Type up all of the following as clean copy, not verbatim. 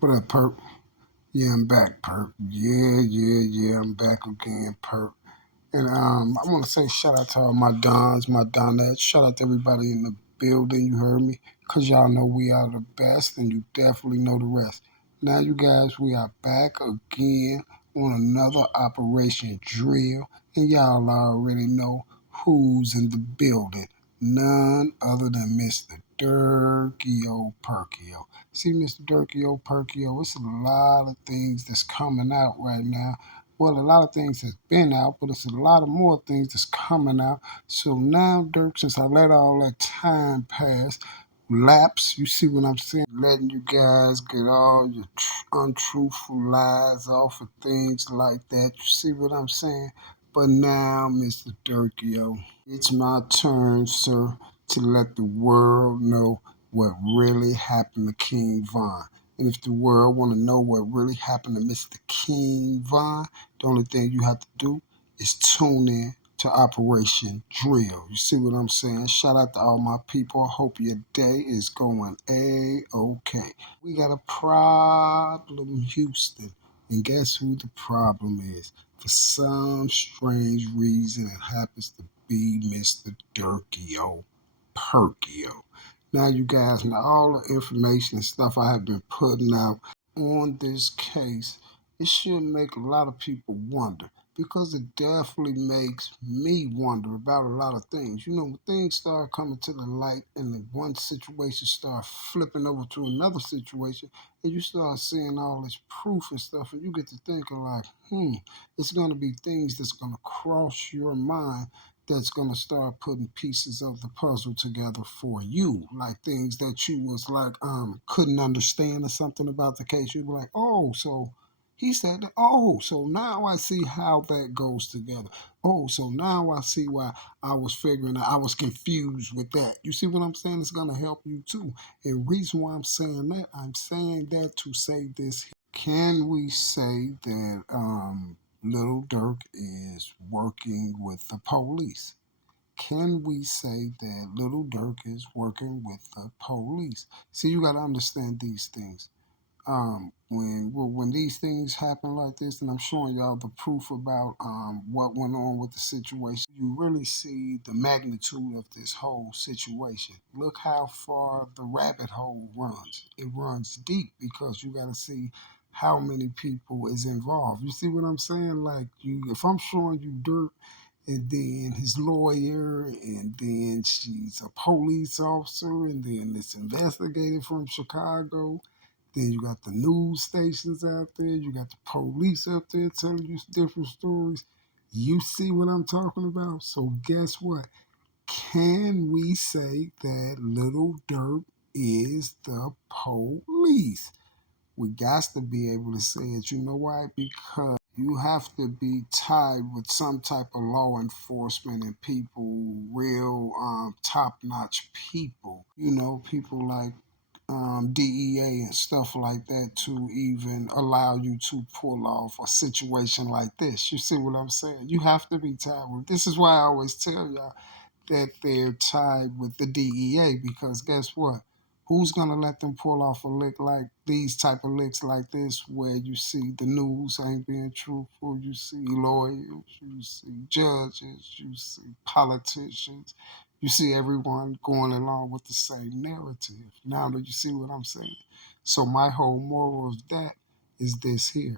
What up, Perk? Yeah, I'm back, Perk. Yeah, I'm back again, Perk. And I want to say shout out to all my Dons, my Donettes. Shout out to everybody in the building, you heard me? Because y'all know we are the best, and you definitely know the rest. Now, you guys, we are back again on another Operation Drill, and y'all already know who's in the building. None other than Mr. Durkio Perkio. See, Mr. Durkio Perkio, it's a lot of things that's coming out right now. Well, a lot of things has been out, but it's a lot of more things that's coming out. So now, Dirk, since I let all that time pass, lapse, you see what I'm saying? Letting you guys get all your untruthful lies off of things like that. You see what I'm saying? But now, Mr. Durkio, it's my turn, sir, to let the world know what really happened to King Von. And if the world want to know what really happened to Mr. King Von, the only thing you have to do is tune in to Operation Drill. You see what I'm saying? Shout out to all my people. I hope your day is going A-OK. We got a problem, Houston. And guess who the problem is? For some strange reason, it happens to be Mr. Durkio Perkio. Now, you guys know all the information and stuff I have been putting out on this case. It should make a lot of people wonder because it definitely makes me wonder about a lot of things. You know, when things start coming to the light and the one situation start flipping over to another situation, and you start seeing all this proof and stuff, and you get to thinking like, it's going to be things that's going to cross your mind that's going to start putting pieces of the puzzle together for you, like things that you was like couldn't understand or something about the case. You'd be like, oh, so he said that. Oh, so now I see how that goes together. Oh, so now I see why I was figuring out. I was confused with that. You see what I'm saying? It's going to help you too. And reason why I'm saying that to say this. Can we say that Little Durk is working with the police? Can we say that Little Durk is working with the police? See, you got to understand these things. When these things happen like this, and I'm showing y'all the proof about what went on with the situation, you really see the magnitude of this whole situation. Look how far the rabbit hole runs. It runs deep because you got to see how many people is involved. You see what I'm saying? Like if I'm showing you Dirk and then his lawyer, and then she's a police officer, and then this investigator from Chicago. Then you got the news stations out there, you got the police up there telling you different stories. You see what I'm talking about? So guess what? Can we say that Little Dirk is the police? We got to be able to say it. You know why? Because you have to be tied with some type of law enforcement and people, real top-notch people. You know, people like DEA and stuff like that to even allow you to pull off a situation like this. You see what I'm saying? You have to be tied with. This is why I always tell y'all that they're tied with the DEA because guess what? Who's gonna let them pull off a lick like these type of licks like this where you see the news ain't being truthful, you see lawyers, you see judges, you see politicians, you see everyone going along with the same narrative. Now do you see what I'm saying? So my whole moral of that is this here.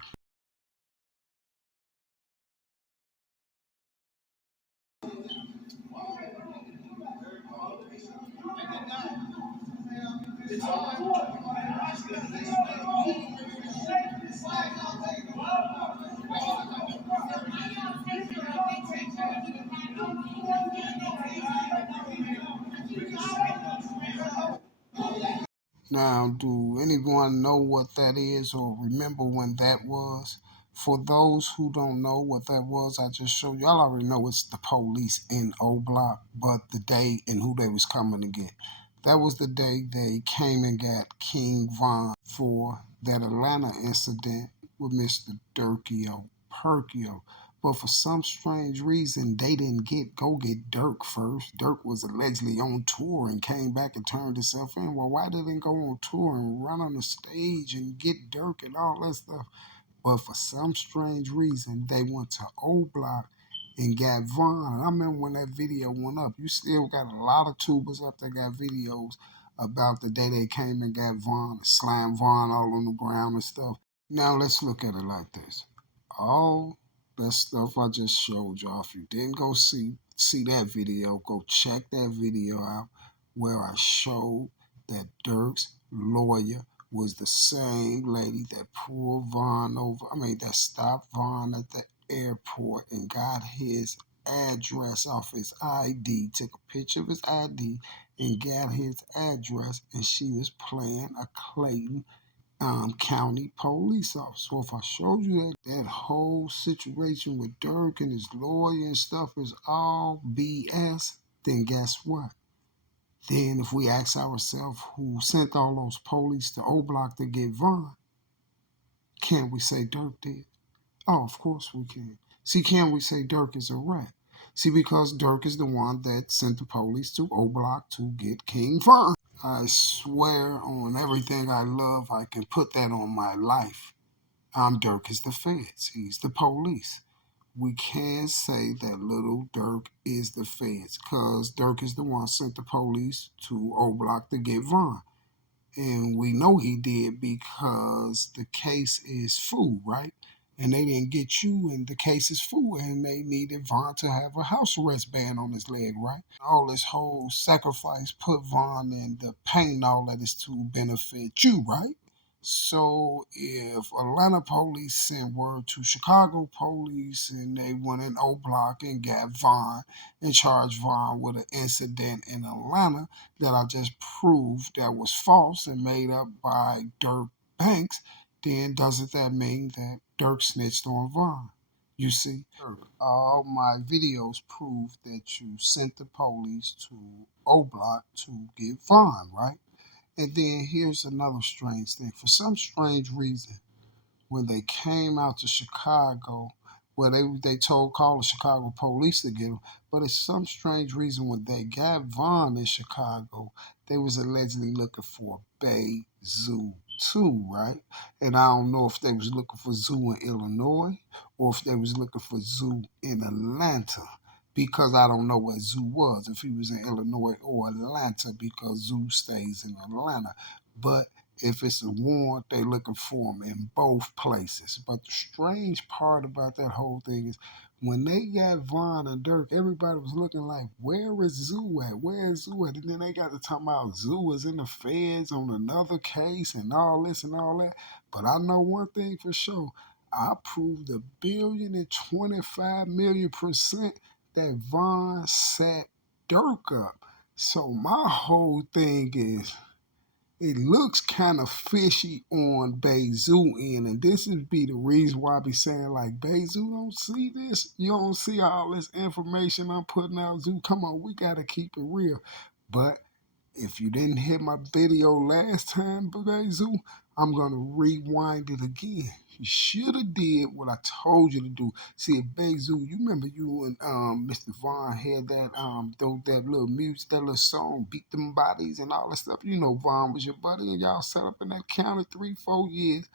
Now, do anyone know what that is or remember when that was? For those who don't know what that was, I just showed y'all already know it's the police in OBlock, but the day and who they was coming to get. That was the day they came and got King Von for that Atlanta incident with Mr. Durkio Perkio. But for some strange reason, they didn't go get Durk first. Durk was allegedly on tour and came back and turned himself in. Well, why didn't they go on tour and run on the stage and get Durk and all that stuff? But for some strange reason, they went to OBlock and got Von. And I remember when that video went up, you still got a lot of tubers up there got videos about the day they came and got Von, slammed Von all on the ground and stuff. Now let's look at it like this. All that stuff I just showed y'all, if you didn't go see that video, go check that video out where I showed that Durk's lawyer was the same lady that pulled Von over. That stopped Von at the airport and got his address off his ID, took a picture of his ID and got his address, and she was playing a Clayton county police officer. So if I showed you that whole situation with Durk and his lawyer and stuff is all BS, then guess what? Then if we ask ourselves who sent all those police to OBlock to get Von, can we say Durk did? Oh, of course we can. See, can we say Durk is a rat? See, because Durk is the one that sent the police to OBlock to get King Von. I swear on everything I love, I can put that on my life. Durk is the feds. He's the police. We can't say that little Durk is the feds, because Durk is the one sent the police to OBlock to get Von. And we know he did because the case is full, right? And they didn't get you, and the case is full, and they needed Von to have a house arrest ban on his leg, right? All this whole sacrifice put Von in the pain, all that is to benefit you, right? So if Atlanta police sent word to Chicago police and they went in OBlock and got Von and charged Von with an incident in Atlanta that I just proved that was false and made up by Durk Banks, then doesn't that mean that Durk snitched on Von? You see, all my videos prove that you sent the police to OBlock to get Von, right? And then here's another strange thing. For some strange reason, when they came out to Chicago, well, they called the Chicago police to get him. But it's some strange reason when they got Von in Chicago, they was allegedly looking for Bay Zoo too, right? And I don't know if they was looking for Zoo in Illinois or if they was looking for Zoo in Atlanta, because I don't know what Zoo was, if he was in Illinois or Atlanta, because Zoo stays in Atlanta. But if it's a warrant, they looking for him in both places. But the strange part about that whole thing is when they got Von and Durk, everybody was looking like, where is Zoo at? Where is Zoo at? And then they got to talking about Zoo was in the feds on another case and all this and all that. But I know one thing for sure. I proved 1,025,000,000% that Von set Durk up. So my whole thing is, it looks kind of fishy on Bezu end, and this would be the reason why I be saying, like, Bezu, don't see this? You don't see all this information I'm putting out, Zoo? Come on, we got to keep it real. But if you didn't hear my video last time, Bezu, I'm going to rewind it again. You should have did what I told you to do. See, at Bezu, you remember you and Mr. Von had that little music, that little song, Beat Them Bodies and all that stuff. You know Von was your buddy, and y'all set up in that county 3-4 years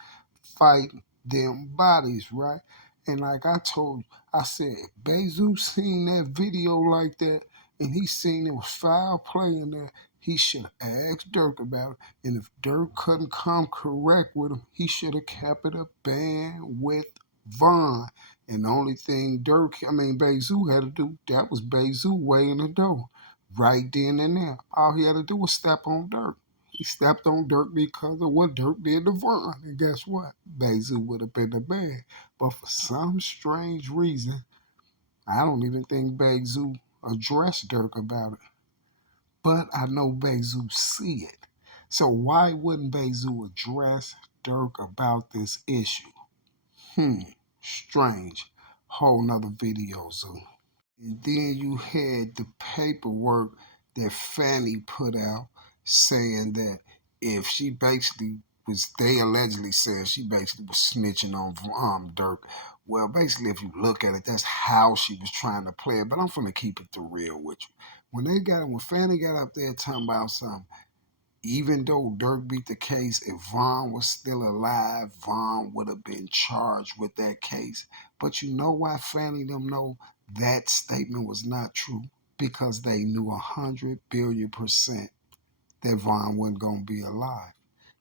fighting them bodies, right? And like I told you, I said, Bezu seen that video like that, and he seen it was foul play in there. He should have asked Durk about it. And if Durk couldn't come correct with him, he should have kept it a band with Von. And the only thing Bezu had to do, that was Bezu way in the door. Right then and there. All he had to do was step on Durk. He stepped on Durk because of what Durk did to Von. And guess what? Bezu would have been the man. But for some strange reason, I don't even think Bezu addressed Durk about it. But I know Bezu see it. So why wouldn't Bezu address Durk about this issue? Strange. Whole nother video, Zoo. And then you had the paperwork that Fanny put out saying that if she basically they allegedly said she basically was snitching on Durk. Well, basically, if you look at it, that's how she was trying to play it. But I'm gonna keep it the real with you. When Fanny got up there talking about something, even though Durk beat the case, if Vaughn was still alive, Vaughn would have been charged with that case. But you know why Fanny them know that statement was not true? Because they knew 100 billion% that Vaughn wasn't gonna be alive.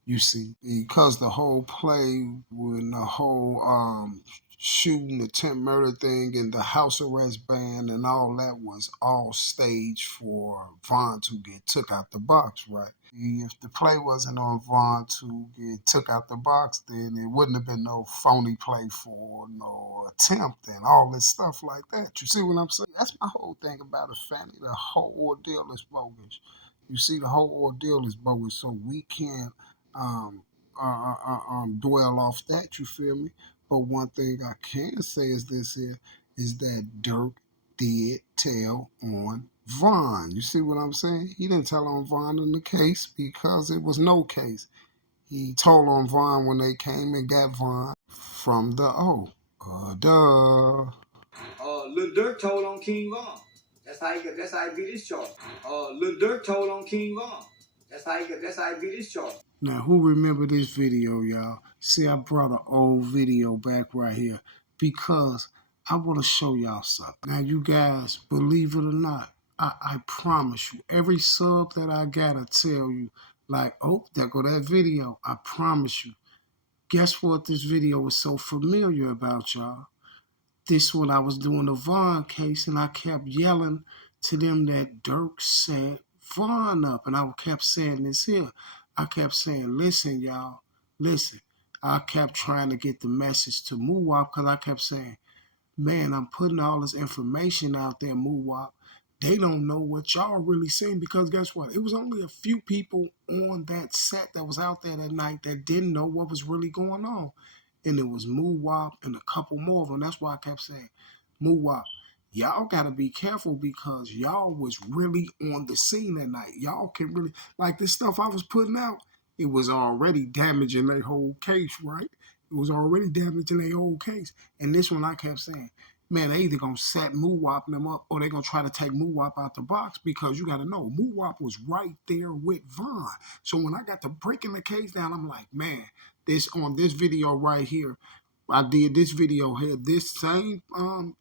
You see, because the whole play when the whole shooting, attempt murder thing, and the house arrest ban and all that was all staged for Vaughn to get took out the box, right? If the play wasn't on Vaughn to get took out the box, then it wouldn't have been no phony play for no attempt and all this stuff like that. You see what I'm saying? That's my whole thing about it, Fanny. The whole ordeal is bogus. You see, the whole ordeal is bogus, so we can't um, dwell off that. You feel me? But one thing I can say is this here is that Durk did tell on Vaughn. You see what I'm saying? He didn't tell on Vaughn in the case because it was no case. He told on Vaughn when they came and got Vaughn from the O. Duh. Lil Durk told on King Von. That's how he beat his charge. Lil Durk told on King Von. That's how he beat his charge. Now, who remember this video, y'all? See, I brought an old video back right here because I want to show y'all something. Now, you guys, believe it or not, I promise you, every sub that I gotta tell you, like, oh, there go that video. I promise you. Guess what this video was so familiar about, y'all? This when I was doing the Vaughn case, and I kept yelling to them that Durk set Vaughn up, and I kept saying this here. I kept saying, listen, y'all, listen. I kept trying to get the message to Muwap because I kept saying, man, I'm putting all this information out there, Muwap. They don't know what y'all really seeing because guess what? It was only a few people on that set that was out there that night that didn't know what was really going on. And it was Muwap and a couple more of them. That's why I kept saying, Muwap, y'all got to be careful because y'all was really on the scene that night. Y'all can really, like this stuff I was putting out, it was already damaging their whole case, right? It was already damaging their whole case. And this one I kept saying, man, they either gonna set Muwap them up or they gonna try to take Muwap out the box because you gotta know Muwap was right there with Vaughn. So when I got to breaking the case down, I'm like, man, this on this video right here, I did this video here, this same live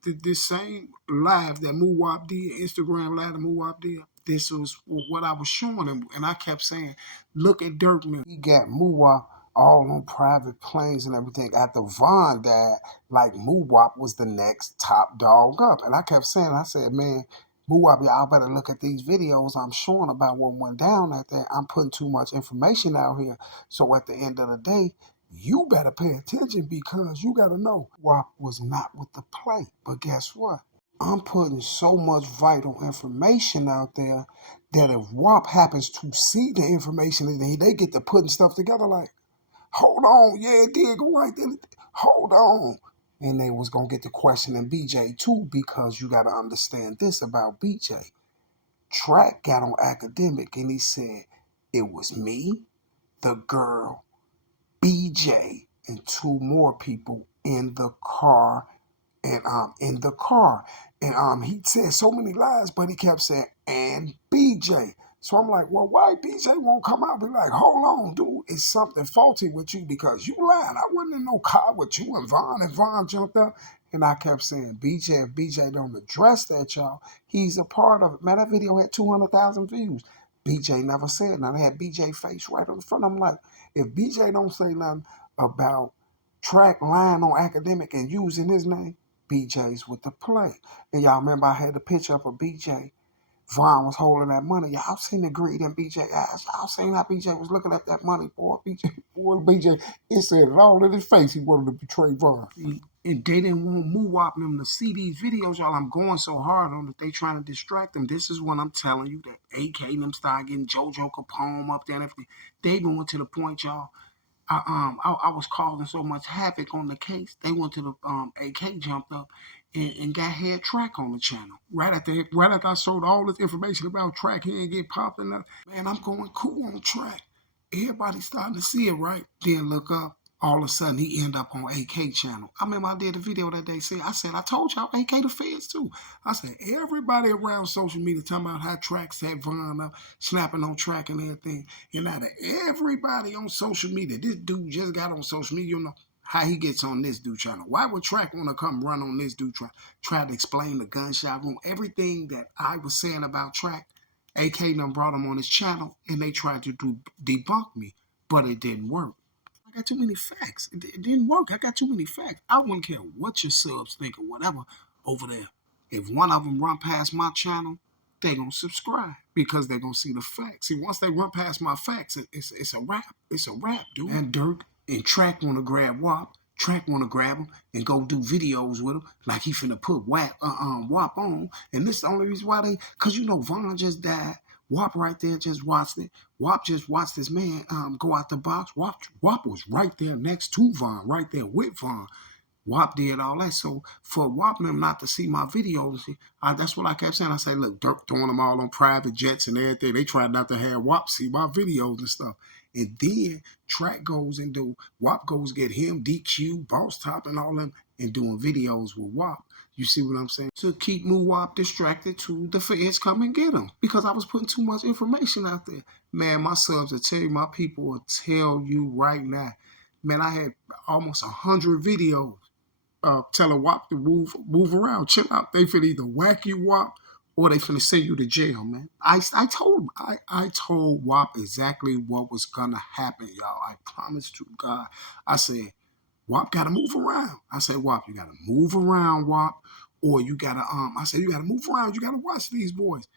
that Muwap did, Instagram live that Muwap did. This was what I was showing him, and I kept saying, look at Durk, man. He got Muwap all on private planes and everything. After Vaughn died, like Muwap was the next top dog up. And I kept saying, I said, man, Muwap, y'all better look at these videos I'm showing about what went down out there. I'm putting too much information out here. So at the end of the day, you better pay attention because you got to know Muwap was not with the play. But guess what? I'm putting so much vital information out there that if WAP happens to see the information, they get to putting stuff together like, hold on, yeah, it did go right there. Hold on. And they was going to get to questioning BJ too because you got to understand this about BJ. Track got on academic and he said, it was me, the girl, BJ, and two more people in the car and he said so many lies, but he kept saying, and BJ. So I'm like, well, why BJ won't come out and be like, hold on, dude, it's something faulty with you because you lied. I wasn't in no car with you and Vaughn jumped up. And I kept saying, BJ, if BJ don't address that, y'all, he's a part of it. Man, that video had 200,000 views. BJ never said nothing. I had BJ face right on the front. I'm like, if BJ don't say nothing about Track lying on academic and using his name, BJ's with the play. And y'all remember I had the picture up of BJ. Vaughn was holding that money. Y'all seen the greed in BJ eyes. Y'all seen how BJ was looking at that money, boy. BJ, it said it all in his face. He wanted to betray Vaughn. And they didn't want Muwap them to see these videos, y'all. I'm going so hard on that they trying to distract them. This is what I'm telling you that AK and them started getting JoJo Capone up there and everything. They even went to the point, y'all. I was causing so much havoc on the case. They went to the AK jumped up and got head Track on the channel. Right after I showed all this information about Track, he ain't get popping up. Man, I'm going cool on Track. Everybody's starting to see it, right? Then look up. All of a sudden, he end up on AK channel. I remember I did a video that day saying, I told y'all AK the feds too. I said, everybody around social media talking about how Track set Von up, snapping on Track and everything. And out of everybody on social media, this dude just got on social media, you know, how he gets on this dude channel. Why would Track want to come run on this dude try to explain the gunshot wound? Everything that I was saying about Track, AK done brought him on his channel and they tried to debunk me, but it didn't work. I got too many facts. It didn't work. I got too many facts. I wouldn't care what your subs think or whatever over there. If one of them run past my channel, they gonna subscribe because they gonna see the facts. See, once they run past my facts, it's a wrap. It's a wrap, dude. And Durk and Track wanna grab Wop. Track wanna grab him and go do videos with him like he finna put Wop on. And this is the only reason why cause you know Von just died. Wop right there just watched it. Wop just watched this man go out the box. Wop was right there next to Von, right there with Von. Wop did all that. So for Wop and them not to see my videos, that's what I kept saying. I said, look, Durk throwing them all on private jets and everything. They tried not to have Wop see my videos and stuff. And then Track goes and Wop goes get him, DQ, Boss Top, and all them, and doing videos with Wop. You see what I'm saying? To keep Wop distracted to the feds come and get him. Because I was putting too much information out there. Man, my subs will tell you, my people will tell you right now. Man, I had almost 100 videos telling Wop to move around, chill out. They finna either whack you, Wop, or they finna send you to jail, man. I told Wop exactly what was gonna happen, y'all. I promise to God. I said, Wop gotta move around. I said, Wop, you gotta move around, Wop, or you gotta I said, you gotta move around. You gotta watch these boys.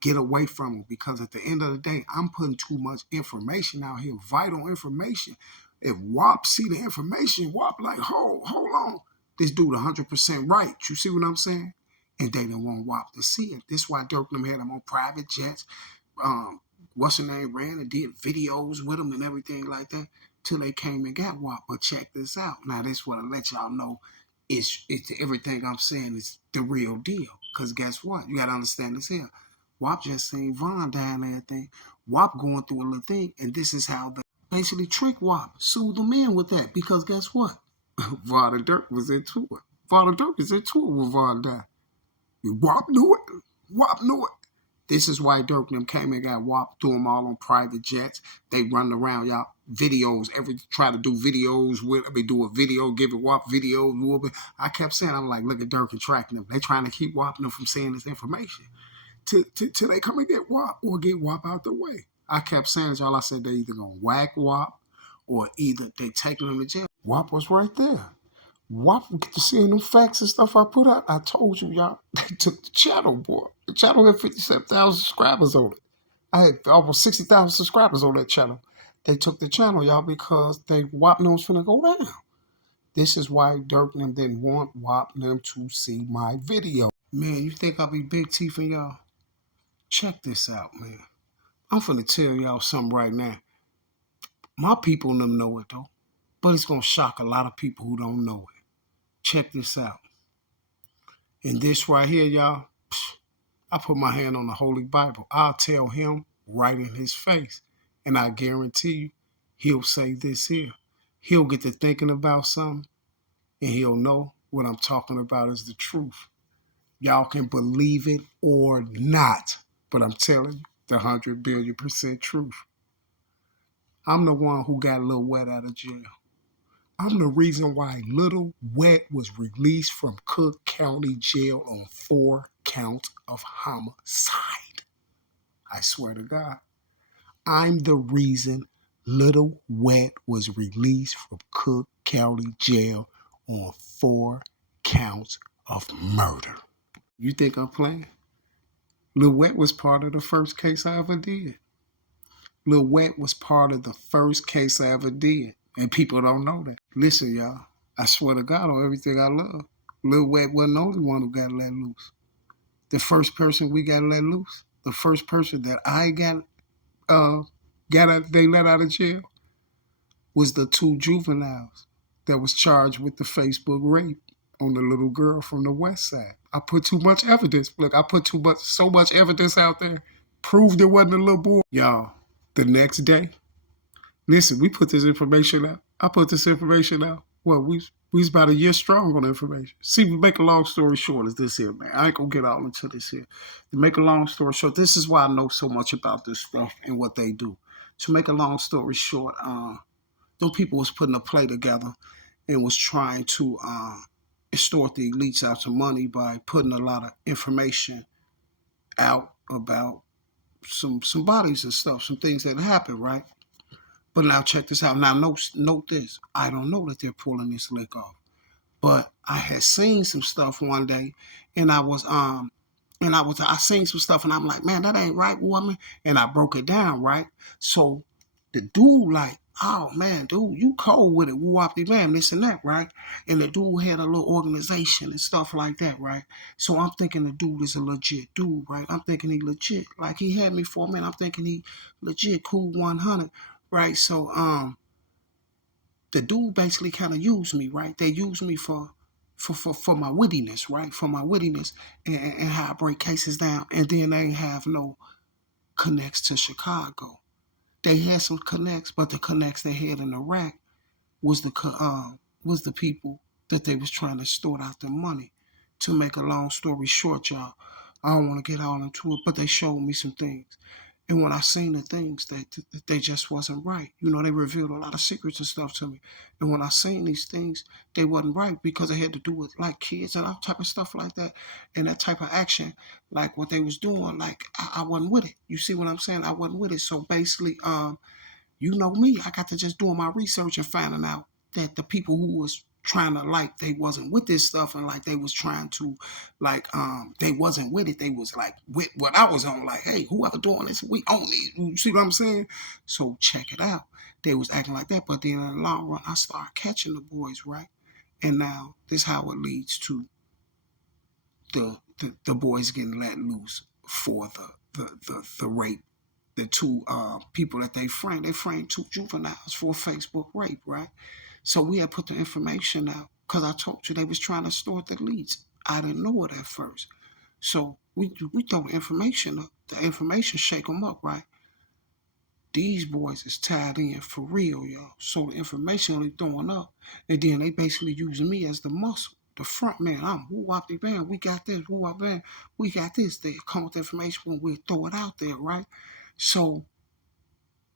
Get away from them because at the end of the day, I'm putting too much information out here, vital information. If Wop see the information, Wop like, hold on. This dude 100% right. You see what I'm saying? And they don't want Wop to see it. This is why Durk and them had him on private jets. What's her name ran and did videos with him and everything like that till they came and got Wop. But check this out. Now this what I let y'all know. It's everything I'm saying is the real deal. Because guess what? You got to understand this here. Wop just seen Von die and everything. Wop going through a little thing. And this is how they basically trick Wop. Soothe them in with that. Because guess what? Von and Durk was into it. Von and Durk is into it when Von died. Wop knew it. Wop knew it. This is why Durk and them came and got Wop, threw them all on private jets. They run around, y'all, videos, try to do videos with, do a video, giving Wop videos. I kept saying, I'm like, look at Durk and Track them. They trying to keep Wop and them from seeing this information. Till they come and get Wop or get Wop out the way. I kept saying, y'all, I said they either gonna whack Wop or either they taking him to jail. Wop was right there. Wop get to seeing them facts and stuff I put out. I told you, y'all, they took the channel, boy. The channel had 57,000 subscribers on it. I had almost 60,000 subscribers on that channel. They took the channel, y'all, because they Wop knows finna go down. This is why Durk and them didn't want Wop and them to see my video. Man, you think I'll be big teething y'all? Check this out, man. I'm finna tell y'all something right now. My people and them know it, though. But it's gonna shock a lot of people who don't know it. Check this out. And this right here, y'all, I put my hand on the Holy Bible. I'll tell him right in his face. And I guarantee you, he'll say this here. He'll get to thinking about something, and he'll know what I'm talking about is the truth. Y'all can believe it or not, but I'm telling you the 100 billion% truth. I'm the one who got Lil Wett out of jail. I'm the reason why Little Wett was released from Cook County Jail on 4 counts of homicide. I swear to God. I'm the reason Little Wett was released from Cook County Jail on 4 counts of murder. You think I'm playing? Lil Wett was part of the first case I ever did. Lil Wett was part of the first case I ever did. And people don't know that. Listen, y'all, I swear to God on everything I love, Lil Wett wasn't the only one who got let loose. The first person we got let loose, the first person that I they let out of jail was the 2 juveniles that was charged with the Facebook rape on the little girl from the West Side. I put too much evidence. Look, I put so much evidence out there, proved it wasn't a little boy. Y'all, the next day, Listen, we put this information out. I put this information out. Well, we's about a year strong on information. See, to make a long story short, is this here, man. I ain't gonna get all into this here. To make a long story short, this is why I know so much about this stuff and what they do. To make a long story short, them people was putting a play together and was trying to extort the elites out of money by putting a lot of information out about some bodies and stuff, some things that happened, right? But now check this out. Now note this. I don't know that they're pulling this lick off. But I had seen some stuff one day, and I seen some stuff, and I'm like, man, that ain't right, woman. And I broke it down, right? So the dude like, oh man, dude, you cold with it, woo whoppity bam, this and that, right? And the dude had a little organization and stuff like that, right? So I'm thinking the dude is a legit dude, right? I'm thinking he legit. Like he had me for a minute. I'm thinking he legit, cool 100, right? So the dude basically kind of used me, right? They used me for my wittiness, right? For my wittiness and how I break cases down. And then they have no connects to Chicago. They had some connects, but the connects they had in Iraq was the people that they was trying to extort out the money. To make a long story short, y'all, I don't want to get all into it, but they showed me some things. And when I seen the things that they just wasn't right, you know, they revealed a lot of secrets and stuff to me. And when I seen these things, they wasn't right because they had to do with like kids and all type of stuff like that, and that type of action, like what they was doing. Like I wasn't with it. You see what I'm saying? I wasn't with it. So basically, you know me, I got to just doing my research and finding out that the people who was trying to like they wasn't with this stuff and like they was trying to like they wasn't with it. They was like with what I was on, like, hey, whoever doing this, we own these. You see what I'm saying? So check it out. They was acting like that, but then in the long run I started catching the boys, right? And now this how it leads to the boys getting let loose for the rape. The two people that they framed two juveniles for Facebook rape, right? So we had put the information out because I told you they was trying to store the leads. I didn't know it at first. So we throw the information up. The information shake them up, right? These boys is tied in for real, y'all. So the information only throwing up. And then they basically using me as the muscle, the front man. I'm woo wop bam, we got this, woo wop bam, we got this. They come with the information when we throw it out there, right? So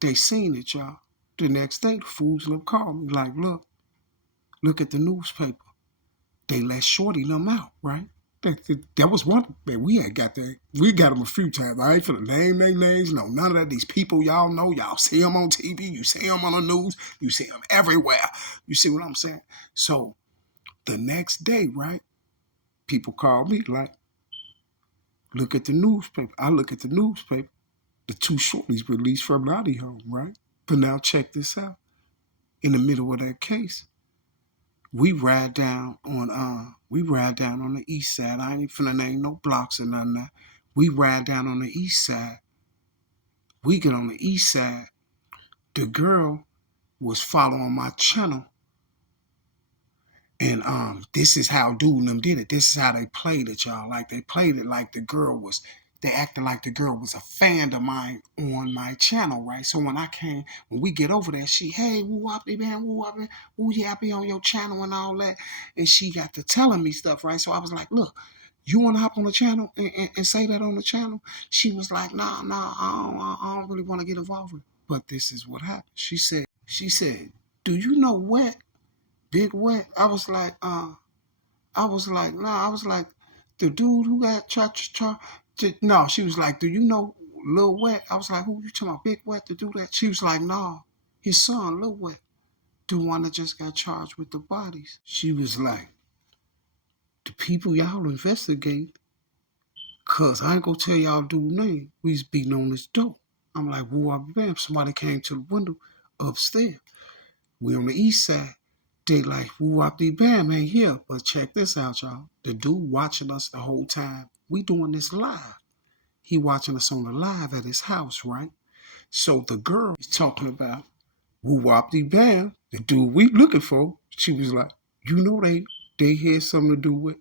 they seen it, y'all. The next day, the fools them called me like, look at the newspaper. They let Shorty them out, right? That was one, man, we got them a few times. I ain't finna name their names, no, none of that. These people y'all know, y'all see them on TV, you see them on the news, you see them everywhere. You see what I'm saying? So the next day, right, people call me like, look at the newspaper. I look at the newspaper. The two shorties released from Naughty Home, right? But now check this out. In the middle of that case, we ride down on the east side. I ain't finna name no blocks or nothing. That. We ride down on the east side. We get on the east side. The girl was following my channel. And this is how dude and them did it. This is how they played it, y'all. Like they played it like they acted like the girl was a fan of mine on my channel, right? So when we get over there, hey, woo wop man, woo wop, woo yeah, I be on your channel and all that. And she got to telling me stuff, right? So I was like, look, you want to hop on the channel and say that on the channel? She was like, nah, I don't really want to get involved with it. But this is what happened. She said, do you know Wett? Big Wett. I was like, nah. I was like, the dude who got no, she was like, do you know Lil Wett? I was like, who you talking about, Big Wett to do that? She was like, nah, his son, Lil Wett, the one that just got charged with the bodies. She was like, the people y'all investigate, cause I ain't gonna tell y'all dude name. We was beating on this dope. I'm like, whoa, bam, somebody came to the window upstairs. We on the east side. They like, woo wop dee bam ain't here. But check this out, y'all. The dude watching us the whole time. We doing this live. He watching us on the live at his house, right? So the girl he's talking about, woo wop dee bam, the dude we looking for, she was like, you know they had something to do with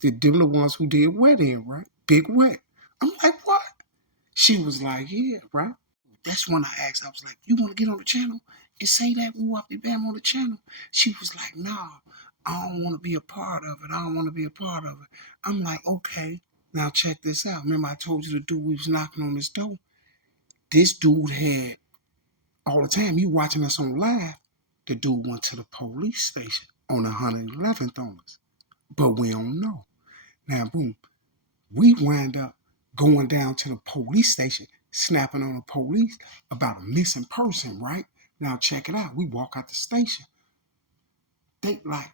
them the ones who did Wett in, right? Big Wett. I'm like, what? She was like, yeah, right? that's when I asked. I was like, you want to get on the channel and say that woo up the bam on the channel? She was like, nah, I don't want to be a part of it. I don't want to be a part of it. I'm like, okay, now check this out. Remember I told you the dude we was knocking on this door? This dude had, all the time, you watching us on live, the dude went to the police station on 111th on us. But we don't know. Now, boom, we wind up going down to the police station, snapping on the police about a missing person, right? Now, check it out. We walk out the station. They like,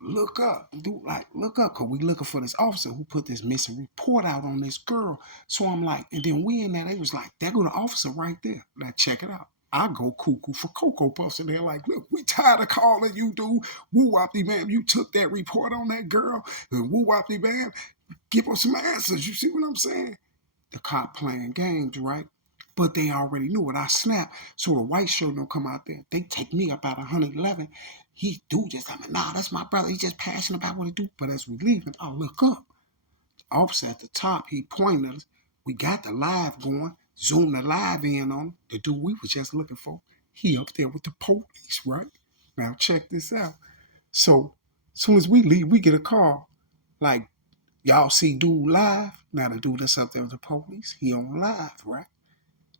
look up. Dude, like, look up, because we looking for this officer who put this missing report out on this girl. So I'm like, and then we in there, they was like, there go the officer right there. Now, check it out. I go cuckoo for Cocoa Puffs, and they're like, look, we tired of calling you, dude. Woo-wop-de bam, you took that report on that girl, and woo-wop-de bam, give us some answers. You see what I'm saying? The cop playing games, right? But they already knew it. I snapped, so the white shirt don't come out there. They take me up out of 111. He do just, I mean, nah, that's my brother. He's just passionate about what he do. But as we leaving, I look up. Officer at the top, he pointed at us. We got the live going. Zoom the live in on him. The dude we was just looking for. He up there with the police, right? Now check this out. So as soon as we leave, we get a call. Like, y'all see dude live? Now the dude that's up there with the police, he on live, right?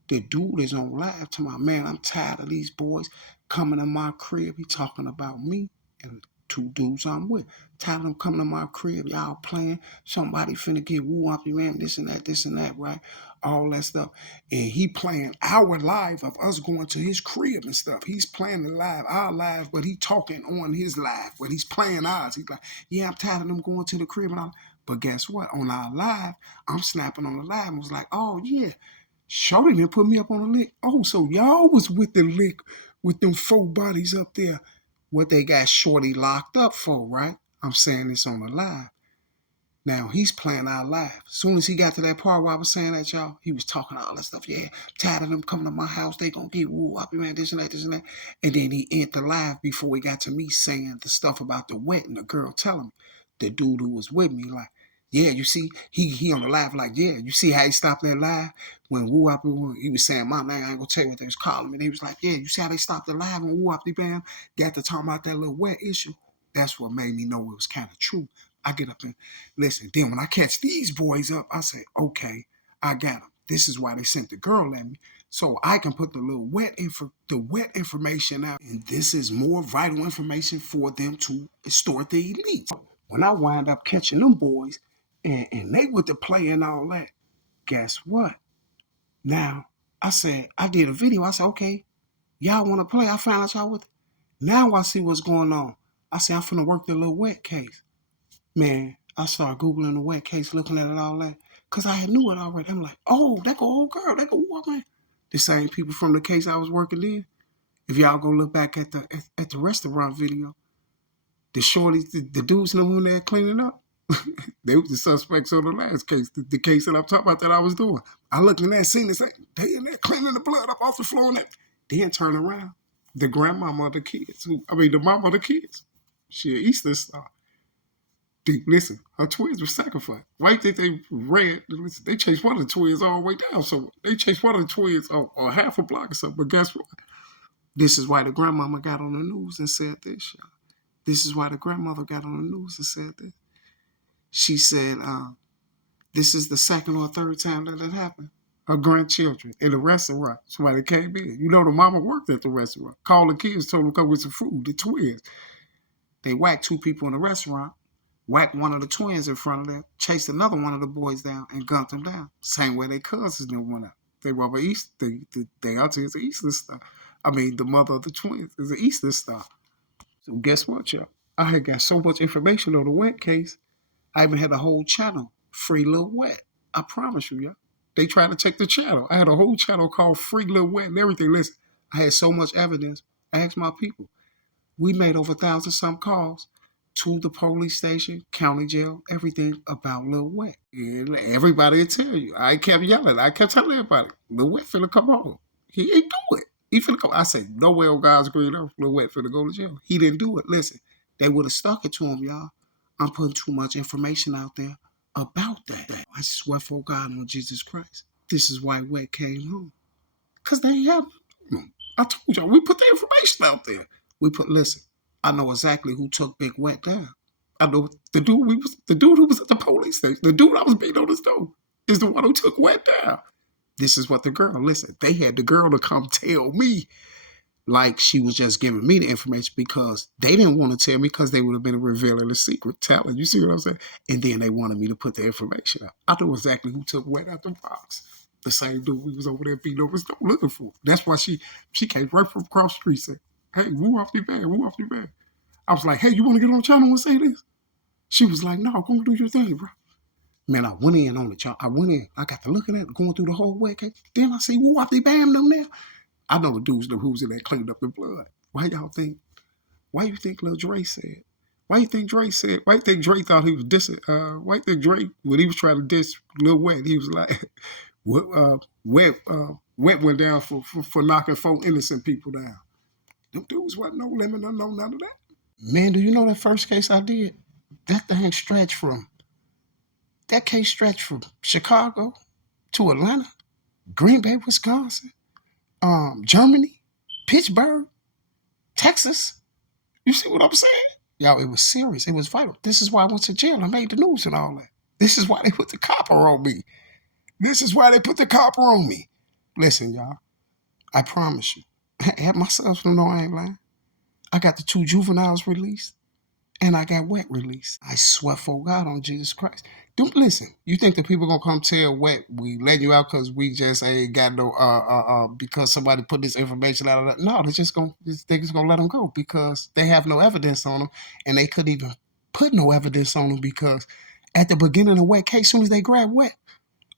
The dude is on live to my man. I'm tired of these boys coming to my crib. He talking about me and two dudes I'm with. Tired of them coming to my crib. Y'all playing. Somebody finna get woo up you, man. This and that, right? All that stuff. And he playing our live of us going to his crib and stuff. He's playing the live, our live, but he talking on his live. But he's playing ours. He's like, yeah, I'm tired of them going to the crib and all. But guess what? On our live, I'm snapping on the live and was like, oh yeah. Shorty didn't put me up on the lick. Oh, so y'all was with the lick with them 4 bodies up there. What they got Shorty locked up for, right? I'm saying this on the live. Now, he's playing our live. As soon as he got to that part where I was saying that, y'all, he was talking all that stuff. Yeah, tired of them coming to my house. They gonna get woo up, man, this and that, this and that. And then he ended the live before he got to me saying the stuff about the Wett and the girl telling me. The dude who was with me, like, yeah, you see, he on the live, like, yeah, you see how he stopped that live? When Woo Up, he was saying, my man, I ain't gonna tell you what they was calling me. And he was like, yeah, you see how they stopped the live when Woo Up, bam, got to talking about that little Wett issue? That's what made me know it was kind of true. I get up and listen. Then when I catch these boys up, I say, okay, I got them. This is why they sent the girl at me. So I can put the little Wett information out. And this is more vital information for them to extort the elites. When I wind up catching them boys and they with the play and all that, guess what? Now, I said, I did a video. I said, okay, y'all want to play? I found out y'all with it. Now I see what's going on. I said, I'm finna work the little Wett case. Man, I started Googling the Wett case, looking at it all that. Because I knew it already. I'm like, oh, that go old girl, that go woman. The same people from the case I was working in. If y'all go look back at the restaurant video, the shorties, the dudes know who they're cleaning up. They were the suspects on the last case, the case that I'm talking about that I was doing. I looked in that scene and said, they in there cleaning the blood up off the floor and that. Then turn around. The grandmama of the kids, the mama of the kids. She an Easter star. Listen, her twins were sacrificed. Why do you think they ran? Listen, they chased one of the twins all the way down. So they chased one of the twins or half a block or something. But guess what? This is why the grandmama got on the news and said this, y'all. This is why the grandmother got on the news and said this. She said, this is the second or third time that it happened. Her grandchildren in a restaurant. Somebody came in. You know the mama worked at the restaurant. Called the kids, told them to come with some food. The twins. They whacked 2 people in the restaurant. Whacked one of the twins in front of them, chased another one of the boys down, and gunned them down. Same way their cousins then went out. They were they auntie is an Easter star. The mother of the twins is an Easter star. So guess what, y'all? I had got so much information on the Wett case, I even had a whole channel, Free Lil Wett. I promise you, y'all. They tried to check the channel. I had a whole channel called Free Lil Wett and everything. Listen, I had so much evidence. I asked my people. We made over 1,000-some calls to the police station, county jail, everything about Lil Wett. And everybody will tell you. I kept yelling. I kept telling everybody, Lil Wett finna come home. He ain't do it. He finna come. I said, no way on God's green earth, Lil Wett finna go to jail. He didn't do it. Listen, they would have stuck it to him, y'all. I'm putting too much information out there about that. I swear for God on Jesus Christ. This is why Wett came home. Because they ain't have them. I told y'all, we put the information out there. Listen, I know exactly who took Big Wett down. I know the dude who was at the police station, the dude I was beating on his door, is the one who took Wett down. This is what the girl, listen, they had the girl to come tell me like she was just giving me the information because they didn't want to tell me because they would have been revealing the secret talent. You see what I'm saying? And then they wanted me to put the information out. I know exactly who took Wett out the box. The same dude we was over there beating over his door looking for. That's why she came right from across the street said, hey, woo off your bed, woo off your bed. I was like, hey, you want to get on the channel and say this? She was like, no, go do your thing, bro. Man, I went in on the channel. I went in. I got to looking at it, going through the whole Wett case. Then I see woo off they bam them there. I know the dudes who's in there cleaned up the blood. Why y'all think? Why you think Lil Dre said? Why you think Dre said? Why you think Dre thought he was dissing? Why you think Dre, when he was trying to diss Lil Wett, he was like, Wett went down for knocking 4 innocent people down. Them dudes wasn't no limit, no none of that. Man, do you know that first case I did? That case stretched from Chicago to Atlanta, Green Bay, Wisconsin, Germany, Pittsburgh, Texas. You see what I'm saying? Y'all, it was serious. It was vital. This is why I went to jail. I made the news and all that. This is why they put the copper on me. Listen, y'all, I promise you. Had myself to know I ain't lying. I got the 2 juveniles released, and I got Wett released. I swear for God on Jesus Christ. Don't listen. You think the people gonna come tell Wett we letting you out because we just ain't got no because somebody put this information out? No, they're just gonna let them go because they have no evidence on them, and they couldn't even put no evidence on them because at the beginning of the Wett case, as soon as they grabbed Wett,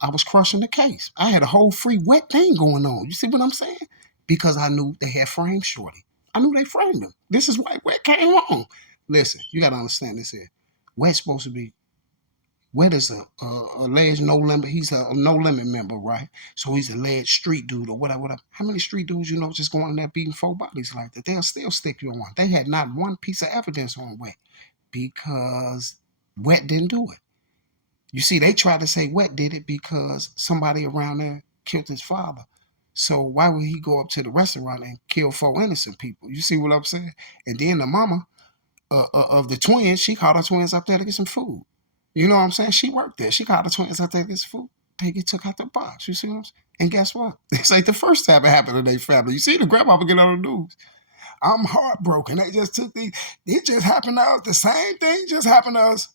I was crushing the case. I had a whole free Wett thing going on. You see what I'm saying? Because I knew they had framed Shorty. I knew they framed him. This is why Wett came on. Listen, you got to understand this here. Wett's supposed to be, Wett is a alleged no limit. He's a no limit member, right? So he's a alleged street dude or whatever. How many street dudes you know just going in there beating 4 bodies like that? They'll still stick you on one. They had not one piece of evidence on Wett because Wett didn't do it. You see, they tried to say Wett did it because somebody around there killed his father. So why would he go up to the restaurant and kill 4 innocent people? You see what I'm saying? And then the mama of the twins, she called her twins up there to get some food. You know what I'm saying? She worked there. She called her twins up there to get some food. They get took out the box. You see what I'm saying? And guess what? This ain't the first time it happened to their family. You see the grandmama get on the news. I'm heartbroken. They just took these. It just happened to us. The same thing just happened to us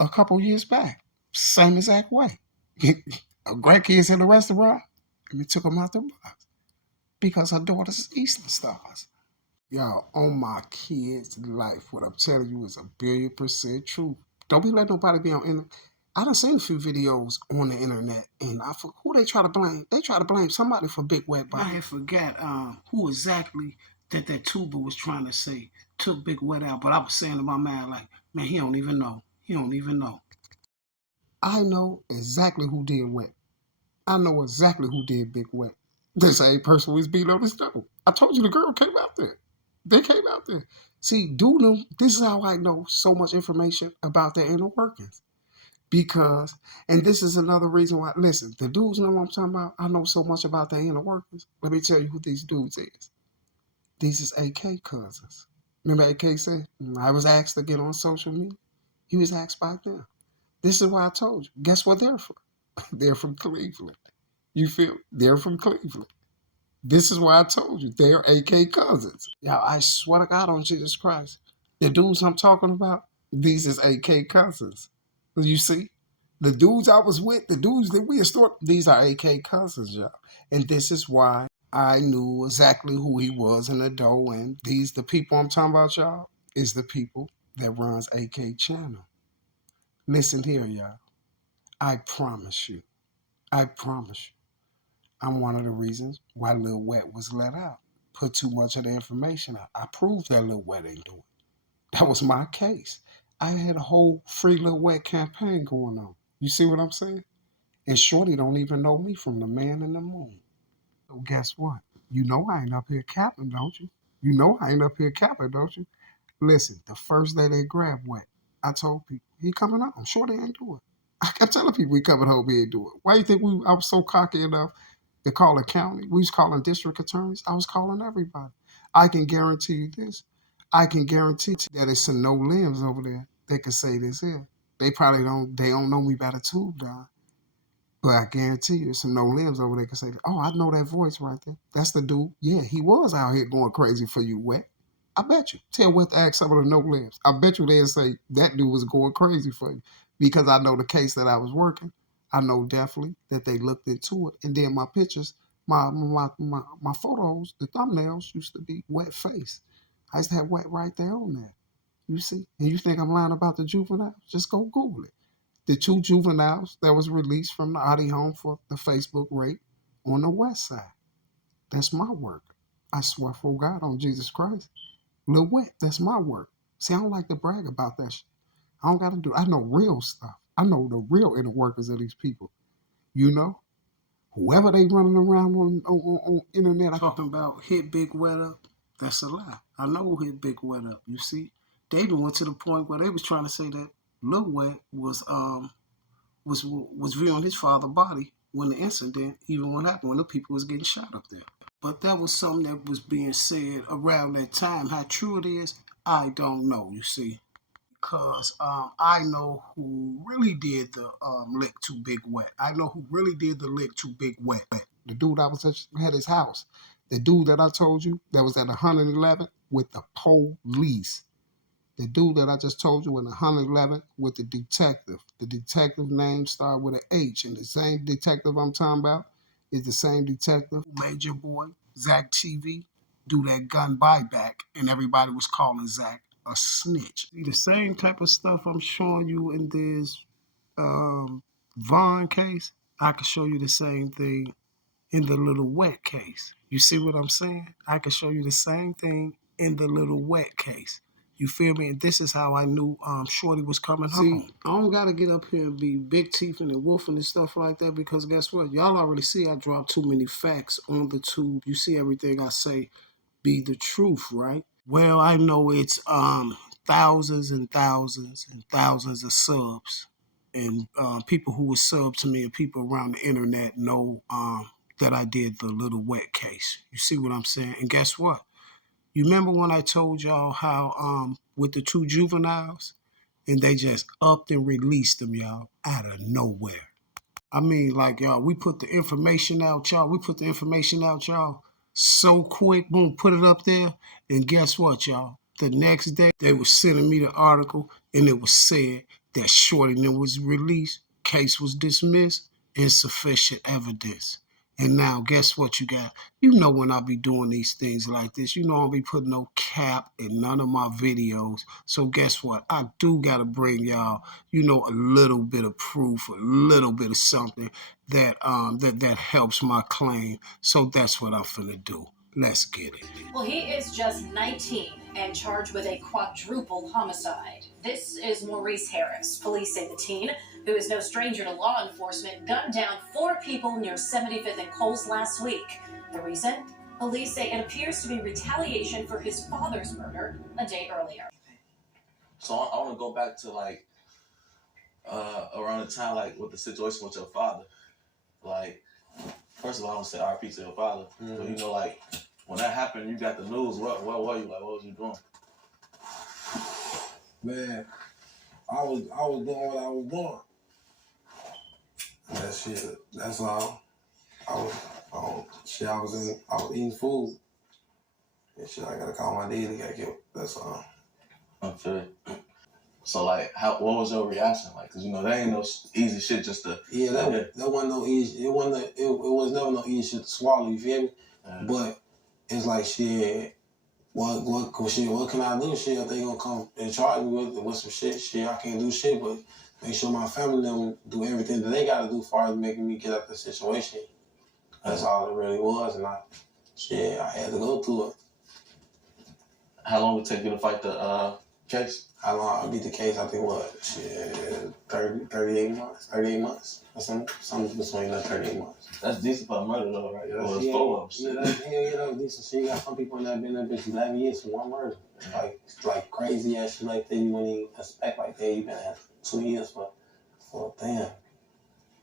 a couple years back. Same exact way. Grandkids in the restaurant, and we took them out the box because her daughter's is Eastern Stars. Y'all, on my kids' life, what I'm telling you is 1,000,000,000% true. Don't be letting nobody be on internet. I done seen a few videos on the internet, and who they try to blame? They try to blame somebody for Big Wett. I had forgot who exactly that tuber was trying to say took Big Wett out, but I was saying in my mind, like, man, he don't even know. He don't even know. I know exactly who did Wett. I know exactly who did Big Wett. The same person was beating on the stove. I told you the girl came out there. They came out there. See, this is how I know so much information about their inner workings. Because, and this is another reason why, listen, the dudes know what I'm talking about. I know so much about their inner workings. Let me tell you who these dudes is. These is AK cousins. Remember AK said, I was asked to get on social media. He was asked by them. This is why I told you. Guess what they're from? They're from Cleveland. You feel? They're from Cleveland. This is why I told you they're AK cousins. Yeah, I swear to God on Jesus Christ. The dudes I'm talking about, these is AK cousins. You see? The dudes I was with, the dudes that we stored, these are AK cousins, y'all. And this is why I knew exactly who he was in the dough. And the people I'm talking about, y'all, is the people that runs AK channel. Listen here, y'all. I promise you. I promise you. I'm one of the reasons why Lil Wett was let out. Put too much of the information out. I proved that Lil Wett ain't doing it. That was my case. I had a whole free Lil Wett campaign going on. You see what I'm saying? And Shorty don't even know me from the man in the moon. So guess what? You know I ain't up here capping, don't you? You know I ain't up here capping, don't you? Listen, the first day they grabbed Wett, I told people, he coming home. Shorty ain't doing it. I kept telling people he coming home, he ain't doing it. Why you think I was so cocky enough to call a county. We was calling district attorneys. I was calling everybody. I can guarantee you this. I can guarantee that it's some no limbs over there that can say this here. They probably don't know me by the tube, Don. But I guarantee you, some no limbs over there can say, oh, I know that voice right there. That's the dude. Yeah, he was out here going crazy for you, Wett. I bet you. Tell Wett to ask some of the no limbs. I bet you they'll say that dude was going crazy for you. Because I know the case that I was working. I know definitely that they looked into it. And then my pictures, my photos, the thumbnails used to be Wett face. I used to have Wett right there on there. You see? And you think I'm lying about the juvenile? Just go Google it. The 2 juveniles that was released from the Audi home for the Facebook rape on the west side. That's my work. I swear for God on Jesus Christ. Lil Wett, that's my work. See, I don't like to brag about that shit. I don't got to do it. I know real stuff. I know the real inner workers of these people. You know? Whoever they running around on internet talking about hit Big Wett up, that's a lie. I know who hit Big Wett up. You see? They even went to the point where they was trying to say that Lil Wett was viewing his father's body when the incident even when happened, when the people was getting shot up there. But that was something that was being said around that time. How true it is, I don't know, you see. Because I know who really did the lick to Big Wett. I know who really did the lick to Big Wett. The dude I was at his house. The dude that I told you that was at 111 with the police. The dude that I just told you in 111 with the detective. The detective name started with an H. And the same detective I'm talking about is the same detective who made your boy, Zach TV, do that gun buyback. And everybody was calling Zach a snitch. See, the same type of stuff I'm showing you in this Vaughn case, I can show you the same thing in the little Wett case. You see what I'm saying? I can show you the same thing in the little Wett case. You feel me? And this is how I knew Shorty was coming home. See, I don't got to get up here and be big teething and wolfing and stuff like that because guess what? Y'all already see I drop too many facts on the tube. You see everything I say be the truth, right? Well, I know it's thousands and thousands and thousands of subs. And people who were sub to me and people around the internet know that I did the little Wett case. You see what I'm saying? And guess what? You remember when I told y'all how with the 2 juveniles and they just upped and released them, y'all, out of nowhere. I mean, like, y'all, we put the information out, y'all. So quick, boom, put it up there. And guess what, y'all? The next day, they were sending me the article, and it was said that Shorty was released, case was dismissed, insufficient evidence. And now, guess what you got? You know when I be doing these things like this, you know I don't be putting no cap in none of my videos. So guess what? I do got to bring y'all, you know, a little bit of proof, a little bit of something that that helps my claim. So that's what I'm finna do. Let's get it. Well, he is just 19 and charged with a quadruple homicide. This is Maurice Harris. Police say the teen, who is no stranger to law enforcement, gunned down 4 people near 75th and Coles last week. The reason? Police say it appears to be retaliation for his father's murder a day earlier. So I want to go back to like around the time like with the situation with your father. Like, first of all, I want to say RP to your father. Mm-hmm. But you know, like when that happened, you got the news. What were you like? What was you doing? Man, I was doing what I was doing. That shit. That's all. I was eating food. And shit, I gotta call my daddy to get killed. That's all. Okay. So like, what was your reaction like? Cause you know that ain't no easy shit just to. Yeah, that wasn't no easy. It was never no easy shit to swallow. You feel me? But it's like shit. What can I do? Shit, if they gonna come and charge me with some shit, I can't do shit. But make sure my family them do everything that they gotta do as far as making me get out the situation. That's all it really was, and I had to go through it. How long would it take you to fight the case? How long I beat the case? I think 38 months or something between that 38 months. That's decent for a murder though, right? Yeah, that's decent shit. You got some people that been in that bitch 11 years for one murder. Like crazy ass shit like that you wouldn't even expect. Like they even had 2 years for damn.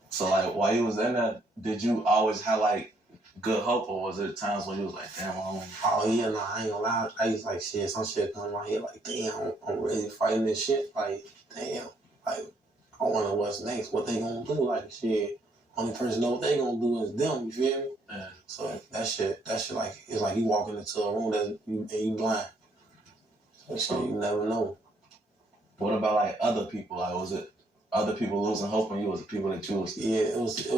So like while you was in there, did you always have like good hope, or was it times when you was like, damn, I don't... Oh yeah, no, I ain't gonna lie. I used to like shit. Some shit come in my head like, damn, I'm really fighting this shit. Like, damn, like I wonder what's next. What they gonna do? Like shit. Only person know what they gonna do is them. You feel me? Yeah. So that shit, like it's like you walking into a room and you blind. So shit, you never know. What about like other people? Like, was it other people losing hope on you? Was it people that you was? Yeah, it was a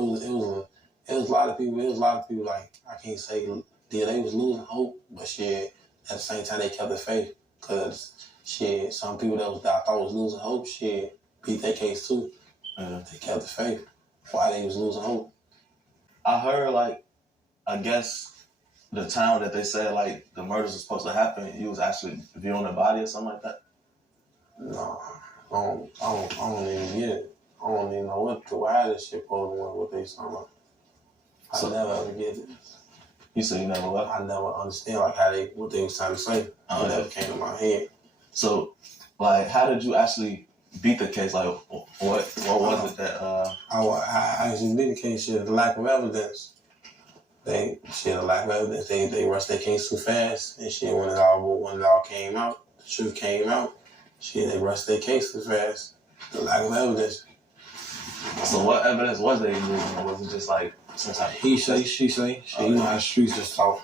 lot of people. It was a lot of people. Like I can't say they was losing hope, but shit, at the same time they kept the faith. Cause shit, some people that I thought was losing hope, shit, beat their case too. They kept the faith. Why they was losing hope? I heard like, I guess the time that they said like the murders was supposed to happen, you was actually viewing the body or something like that. No, I don't even get it. I don't even know why this shit supposed to what they talking about. I never ever get it. You said you never what? I never understand like what they was trying to say. It never came to my head. So, like, how did you actually beat the case? Like, what was it that? I actually beat the case. Shit, the lack of evidence. The lack of evidence. They rushed their case too fast, and shit. When it all came out, the truth came out. Shit, they rushed their case too fast. The lack of evidence. So what evidence was they using? Or was it just like some type of... He say, she say. Shit, you know how the streets just talk.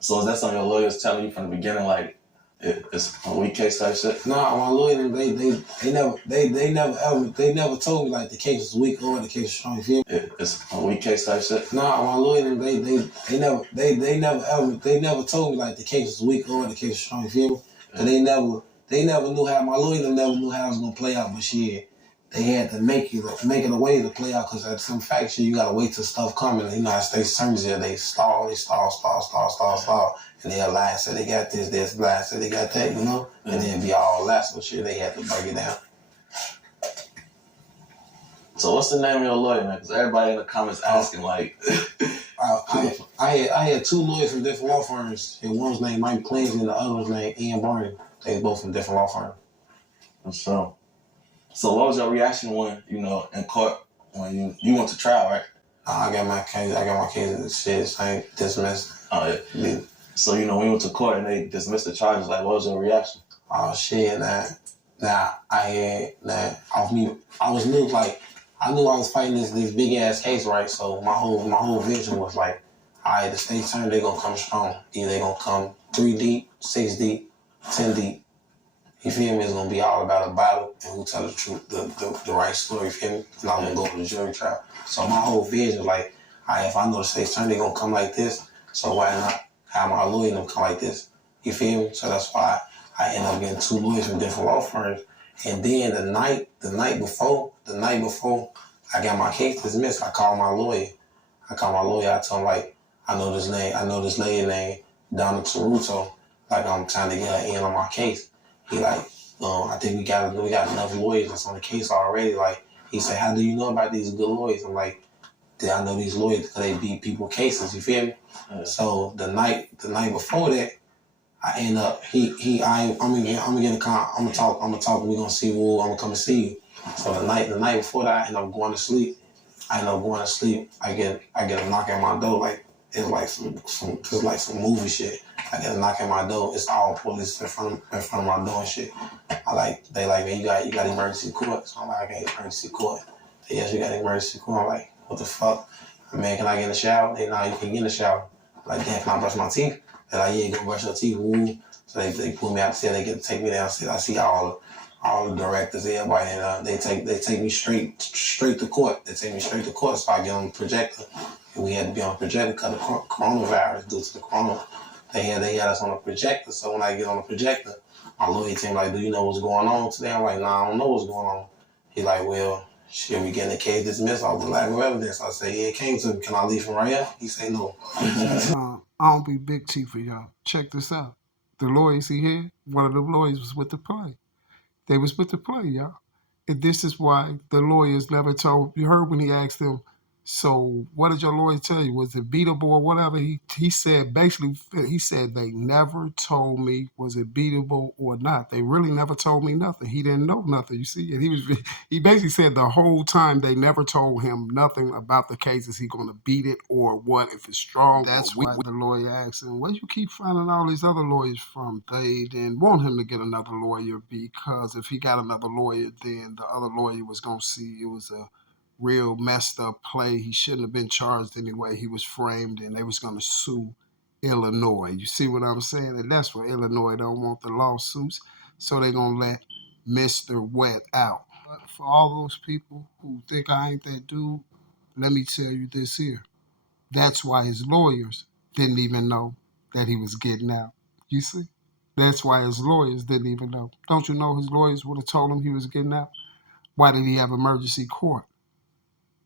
So is that something your lawyers telling you from the beginning, like it's a weak case type shit? Nah, my lawyer, they never told me like the case was weak or the case was strong. You feel me? It's a weak case type shit. Nah, my lawyer, they never told me like the case was weak or the case was strong. You feel me? Cause they never knew how my lawyer never knew how it was gonna play out. But shit, they had to make it a way to play out. Cause at some fact, shit, you gotta wait till stuff coming. You know how state attorneys there, they stall, and they'll lie and say they got this, lie and say they got that, you know? And then be all that, so shit, they had to break it down. So what's the name of your lawyer, man? Because everybody in the comments asking, like... I had two lawyers from different law firms. And one was named Mike Clinton and the other was named Nlmb. They was both from different law firms. So what was your reaction when, you know, in court, when you went to trial, right? I got my case, shit, dismissed. Oh, yeah. So, you know, when you went to court and they dismissed the charges, like, what was your reaction? Oh, shit, I knew I was fighting this big ass case, right? So my whole vision was like, all right, the state attorney, they gonna come strong. Either they gonna come 3 deep, 6 deep, 10 deep. You feel me? It's gonna be all about a battle and who tell the truth, the right story. You feel me? And I'm gonna go to the jury trial. So my whole vision was like, all right, if I know the state attorney gonna come like this, so why not have my lawyer them come like this? You feel me? So that's why I ended up getting 2 lawyers from different law firms. And then the night before I got my case dismissed, I called my lawyer. I told him like, I know this lady named Donna Taruto. Like I'm trying to get her in on my case. He like, I think we got enough lawyers that's on the case already. Like he said, how do you know about these good lawyers? I'm like, I know these lawyers because they beat people cases. You feel me? Yeah. So the night before that, I end up I'm gonna talk. We gonna see who I'm gonna come and see you. So the night before that, I end up going to sleep. I get a knock at my door. Like it's like some movie shit. I get a knock at my door. It's all police in front of my door and shit. They like, man, you got emergency court. So I'm like, I got emergency court. They, yes, you got emergency court. I'm like, what the fuck? Man, can I get in the shower? They, nah, you can get in the shower. I'm like, damn, can I brush my teeth? They're like, yeah, go brush your teeth. Woo. So they pull me out there. They get to take me downstairs. I see all the directors, everybody, and they take me straight to court. They take me straight to court, so I get on the projector. And we had to be on the projector because of the coronavirus due to the corona. They had us on the projector. So when I get on the projector, my lawyer team like, do you know what's going on today? I'm like, nah, I don't know what's going on. He like, well, shit, we getting the case dismissed off the lack of evidence. I say, yeah, it came to me. Can I leave from right here? He say no. I don't be big chief for y'all. Check this out. The lawyers here, one of the lawyers was with the play. They was with the play, y'all. And this is why the lawyers never told, you heard when he asked them, So what did your lawyer tell you? Was it beatable or whatever? He said basically he said they never told me was it beatable or not. They really never told me nothing. He didn't know nothing. You see, and he basically said the whole time they never told him nothing about the case. Is he going to beat it or what? If it's strong, that's why the lawyer asked him, "Where you keep finding all these other lawyers from?" They didn't want him to get another lawyer because if he got another lawyer, then the other lawyer was going to see it was a real messed up play. He shouldn't have been charged anyway. He was framed and they was going to sue Illinois. You see what I'm saying? And that's why Illinois don't want the lawsuits. So they're going to let Mr. Wett out. But for all those people who think I ain't that dude, let me tell you this here. That's why his lawyers didn't even know that he was getting out. You see? That's why his lawyers didn't even know. Don't you know his lawyers would have told him he was getting out? Why did he have emergency court?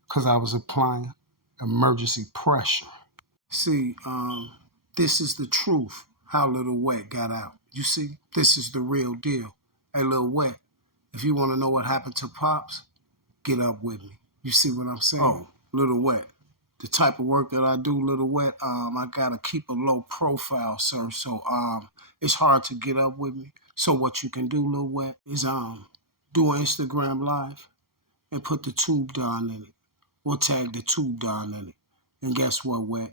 Because I was applying emergency pressure. See, this is the truth, how Little Wett got out. You see, this is the real deal. Hey, Little Wett, if you want to know what happened to Pops, get up with me. You see what I'm saying? Oh, Little Wett, the type of work that I do, Little Wett, I got to keep a low profile, sir. So it's hard to get up with me. So what you can do, Little Wett, is do an Instagram live and put the tube down in it. We'll tag the tube down in it. And guess what, Wett?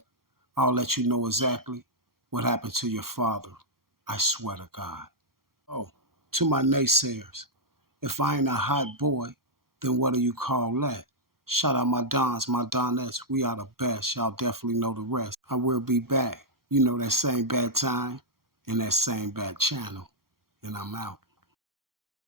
I'll let you know exactly what happened to your father. I swear to God. Oh, to my naysayers, if I ain't a hot boy, then what do you call that? Shout out my dons, my donettes. We are the best. Y'all definitely know the rest. I will be back. You know that same bad time and that same bad channel. And I'm out.